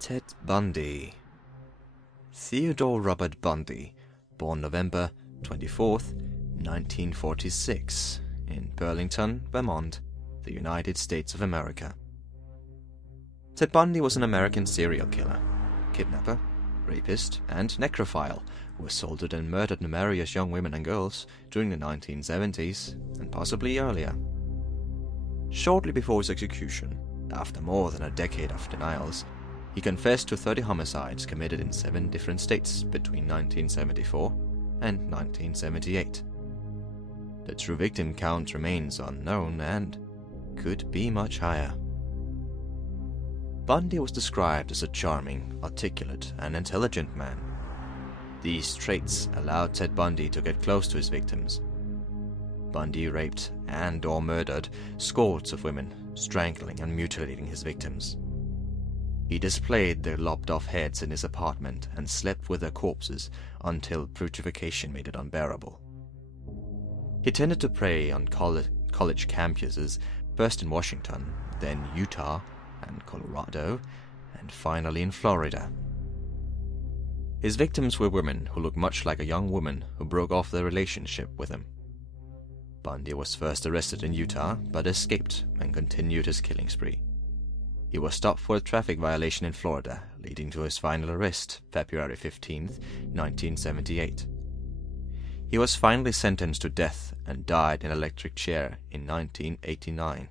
Ted Bundy. Theodore Robert Bundy, born November 24th, 1946, in Burlington, Vermont, the United States of America. Ted Bundy was an American serial killer, kidnapper, rapist, and necrophile who assaulted and murdered numerous young women and girls during the 1970s and possibly earlier. Shortly before his execution, after more than a decade of denials, he confessed to 30 homicides committed in 7 different states between 1974 and 1978. The true victim count remains unknown and could be much higher. Bundy was described as a charming, articulate, and intelligent man. These traits allowed Ted Bundy to get close to his victims. Bundy raped and/or murdered scores of women, strangling and mutilating his victims. He displayed their lopped-off heads in his apartment and slept with their corpses until putrefaction made it unbearable. He tended to prey on college campuses, first in Washington, then Utah and Colorado, and finally in Florida. His victims were women who looked much like a young woman who broke off their relationship with him. Bundy was first arrested in Utah, but escaped and continued his killing spree. He was stopped for a traffic violation in Florida, leading to his final arrest, February 15, 1978. He was finally sentenced to death and died in an electric chair in 1989.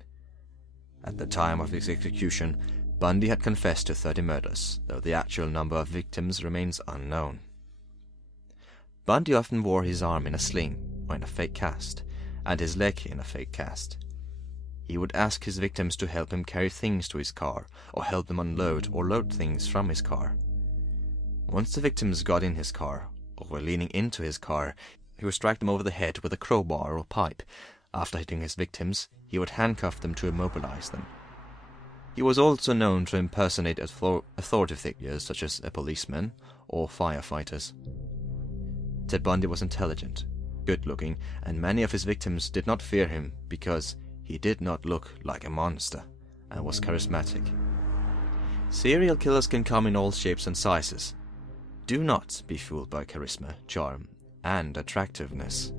At the time of his execution, Bundy had confessed to 30 murders, though the actual number of victims remains unknown. Bundy often wore his arm in a sling or in a fake cast, and his leg in a fake cast. He would ask his victims to help him carry things to his car, or help them unload or load things from his car. Once the victims got in his car, or were leaning into his car, he would strike them over the head with a crowbar or pipe. After hitting his victims, he would handcuff them to immobilize them. He was also known to impersonate authority figures such as a policeman or firefighters. Ted Bundy was intelligent, good-looking, and many of his victims did not fear him because he did not look like a monster and was charismatic. Serial killers can come in all shapes and sizes. Do not be fooled by charisma, charm, and attractiveness.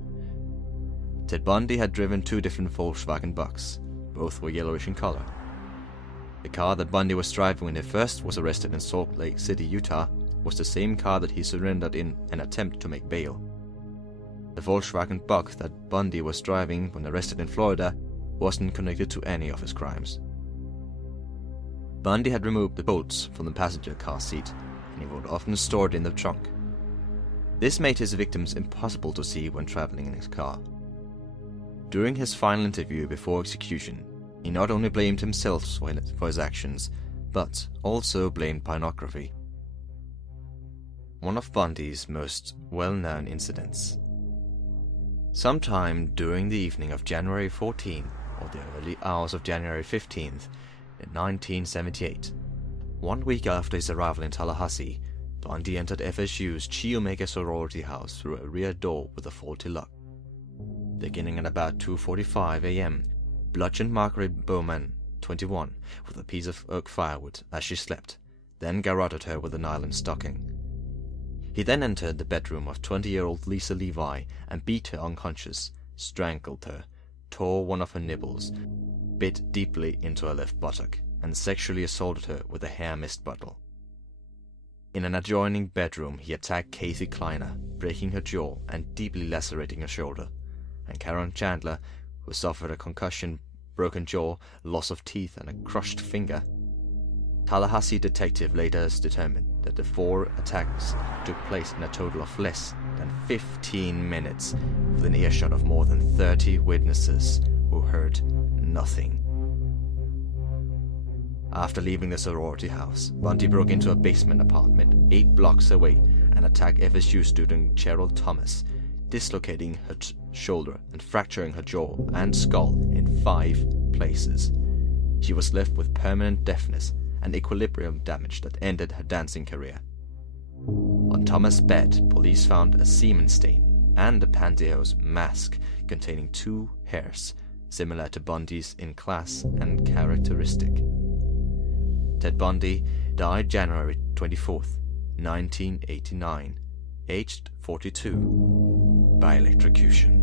Ted Bundy had driven 2 different Volkswagen Bugs. Both were yellowish in color. The car that Bundy was driving when he first was arrested in Salt Lake City, Utah, was the same car that he surrendered in an attempt to make bail. The Volkswagen Bug that Bundy was driving when arrested in Florida wasn't connected to any of his crimes. Bundy had removed the bolts from the passenger car seat, and he would often store it in the trunk. This made his victims impossible to see when traveling in his car. During his final interview before execution, he not only blamed himself for his actions, but also blamed pornography. One of Bundy's most well-known incidents. Sometime during the evening of January 14, or the early hours of January 15th, in 1978, 1 week after his arrival in Tallahassee, Bundy entered FSU's Chi Omega sorority house through a rear door with a faulty lock. Beginning at about 2:45 a.m., bludgeoned Margaret Bowman, 21, with a piece of oak firewood as she slept, then garroted her with a nylon stocking. He then entered the bedroom of 20-year-old Lisa Levi and beat her unconscious, strangled her, tore one of her nipples, bit deeply into her left buttock, and sexually assaulted her with a hair mist bottle. In an adjoining bedroom, he attacked Kathy Kleiner, breaking her jaw and deeply lacerating her shoulder, and Karen Chandler, who suffered a concussion, broken jaw, loss of teeth, and a crushed finger. Tallahassee detective later determined that the 4 attacks took place in a total of less than 15 minutes, within earshot of more than 30 witnesses who heard nothing. After leaving the sorority house, Bundy broke into a basement apartment 8 blocks away and attacked FSU student Cheryl Thomas, dislocating her shoulder and fracturing her jaw and skull in 5 places. She was left with permanent deafness and equilibrium damage that ended her dancing career. On Thomas' bed, police found a semen stain and a pantyhose mask containing 2 hairs, similar to Bundy's in class and characteristic. Ted Bundy died January 24th, 1989, aged 42, by electrocution.